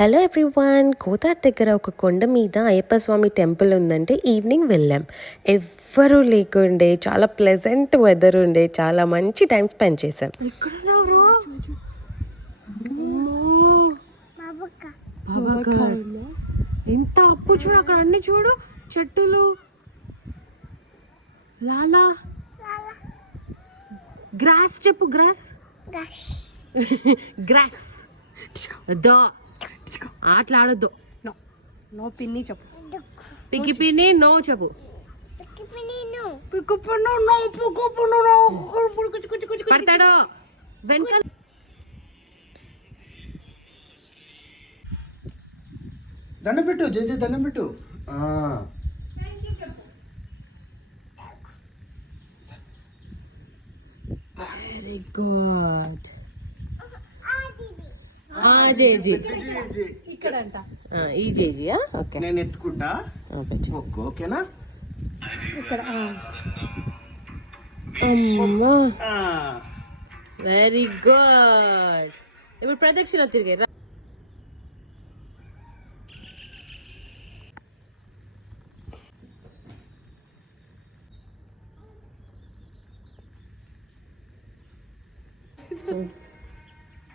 Hello everyone, కోతార్ దగ్గర ఒక కొండ మీద అయ్యప్ప స్వామి టెంపుల్ ఉందంటే ఈవినింగ్ వెళ్ళాం. ఎవ్వరూ లేకుండే, చాలా ప్లెజెంట్ వెదర్ ఉండే, చాలా మంచి టైం స్పెండ్ చేసాం. ఎంత అప్పు చూడు, అక్కడ అన్ని చూడు, చెట్టులు. లాలా గ్రాస్ చెప్పు, గ్రాస్ గ్రాస్ దో ఆటలాడొద్దు. నో పిన్ని చెప్పు. పికి పిన్ని నో చెప్పు. పడతాడు వెనక. దండం పెట్టు జేజే, దండం పెట్టు. Very good. జేజీ ఇక్కడంట. ఈ జేజీయా? ఓకే, నేను ఎత్తుకుంటా. ఓకేనా? ఇక్కడ అమ్మా, వెరీ గుడ్. ఇప్పుడు ప్రదక్షిణ తిరిగే.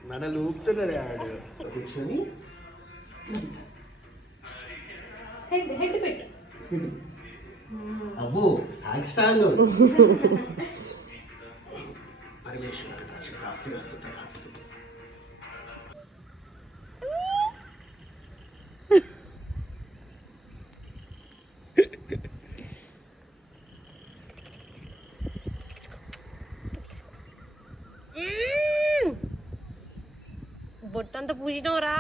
మెడలు ఊపుతున్నాడు ఆడు. కూర్చొని హెడ్ పెట్టు. అబ్బో సాగిస్తాడు. పరమేశ్వర కటాక్ష ప్రాప్తిరస్తు తథాస్తు. బొట్టంతా పూజినవరా.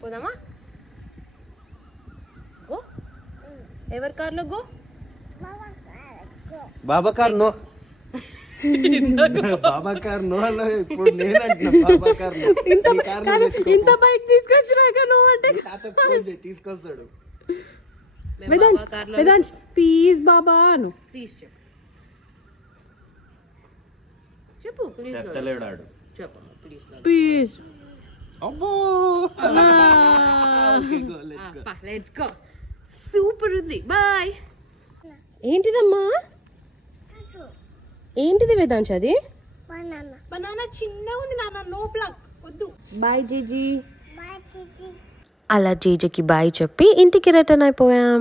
పోదామా? గో. ఎవరి కార్లో గో? బాబా కార్ నో. బాబా కార్ నో అలా ఇప్పుడు నేనంటున్నా. బాబా కార్ నో. ఇంత బైక్ తీసుకొచ్చినాక నువ్వు అంటే తీసుకొస్తాడు. వేదాంశ్ ప్లీజ్ బాబా అను. ప్లీజ్ చెప్పు, చెప్పు ప్లీజ్. తెలియడాడు. చెప్పు ప్లీజ్. ప్లీజ్. అబ్బో లెట్స్ గో. సూపర్ ఉంది. బాయ్. ఏంటిదమ్మా? ఏంటిది వేదాంశ్? అది బనానా చిన్నగా ఉంది నాన్న, నో ప్లగ్ వద్దు. బాయ్ జీజీ. అలా జీజీకి బాయ్ చెప్పి ఇంటికి రిటర్న్ అయిపోయాం.